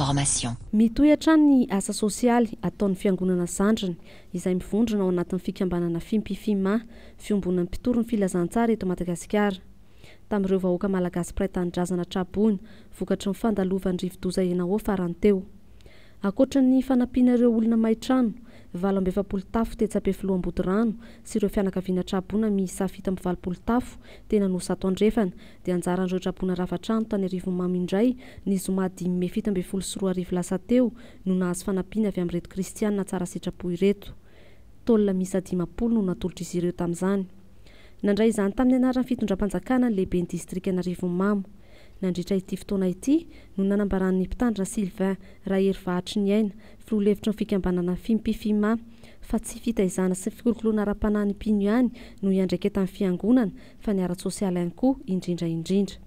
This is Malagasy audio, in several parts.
information. Mitohy hatrany ny asa sosialy ataon'ny Fiangonana zandriny izay mivondrona ao anatin'ny Fikambanana Fimpifima, Fiombonan'ny Mpitory ny filazantsara eto Madagasikara. Tamin'ireo vahoaka malagasy mpiray tanindrazana traboina, vokatry ny fandalovan'ny rivo-doza enao farany teo. Akoatra ny fanampiana ireo olona maitrano, 7 tafo tetsy Ampefiloha Ambodirano sy ireo fianakaviana traboina miisa 7 tafo tena anosizato andrefana dia anjaran'ireo traboina rafatrano tany rivo-doza indray ny zoma 5/7 lasa teo no nahazo fanampiana avy amin'ireto kristianina tsara sitrapo ireto. Tolona miisa 50 no natolotr'izy ireo tamin'izany. Nandray izany tamin'ny anaran'ny fitondram-panjakana ny lehiben'ny Distrikan'Arivonimamo. Nandritra ity fotoana ity no nanambaran'ny mpitandra Sylvain hatrany filoha-hevitra ny Fikambanana Fimpifima fa tsy fitaizana sy fikolokoloana ara-panahy mpino ihany no iandraika tamin'ny Fiangonana fa ny ara-sosialy ihany koa indrindra.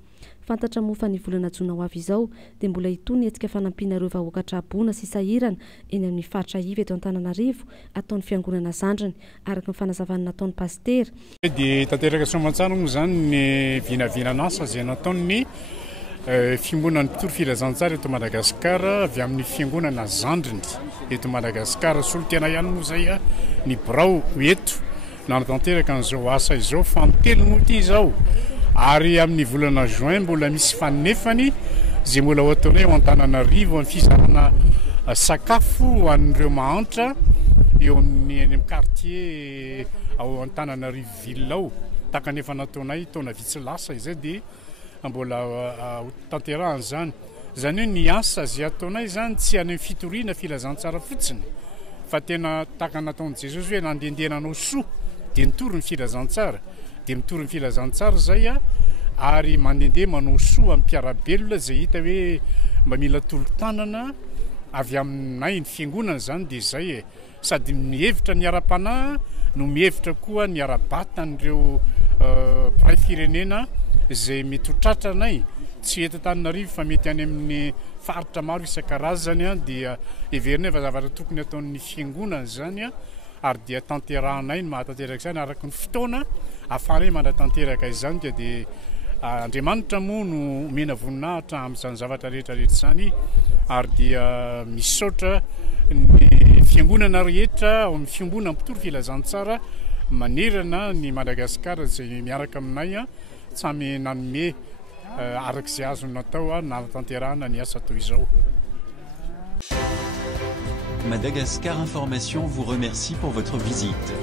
Fantatra moa fa ny volana jona ho avy izao dia mbola itony hetsika fanampiana ireo vahoaka traboina sy sahirana eny amin'ny faritra iva eto Antananarivo ataon'ny Fiangonana zandriny araka ny fanazavana nataon'ny pastera. Dia tanteraka soamantsara moa izany ny vinavinan'asa izay nataon'ny Fiombonan'ny Mpitory filazantsara eto Madagasikara avy amin'ny Fiangonana zandriny eto Madagasikara. Solo tena ihany moa izay ny birao eto nanatanteraka an'izao asa izao fantelo moa ity izao. Ary amin'ny volana juin mbola misy fanefany izay mbola ho ataonay ao Antananarivo amin'ny fizarana sakafo ho an'ireo mahantra eo amin'ny quartier ao Antananarivo ville ao. Takanefa nataonay taona vitsy lasa izay dia mbola tanterahana izany. Izany hoe ny asa izay ataonay izany tsy any amin'ny fitoriana filazantsara fotsiny fa tena taka nataon'i Jesosy hoe nandehandehana anao soa dia nitory ny filazantsara. Dia mitory ny filazantsara zay ary mandendeha manao soa amin'ny mpiarabelona izay hita hoe mba mila tolo-tanana avy aminay ny fiangonana izany dia izay sady mihevitra ny ara-panahy no mihevitra koa ny ara-batan'ireo mpiray firenena izay mety ho tratranay tsy eto Taninarivo fa mety any amin'ny faritra maro isan-karazany dia heverina fa zavatra tokony ataon'ny fiangonana zany ary dia tanterahanay ny mahatanteraka izany araka ny fotoana ahafahanay manatanteraka izany dia Andriamanitra moa no mena voninahitra amin'izany zavatra rehetrarehetra izany ary dia misaotra ny fiangonana rehetra ao amin'ny Fiombonan'ny Mpitory filazantsara manerana ny Madagasikara izay miaraka aminay tsamy nanome arak'izay azo natao natanterahana ny asa toy izao. Madagascar Information vous remercie pour votre visite.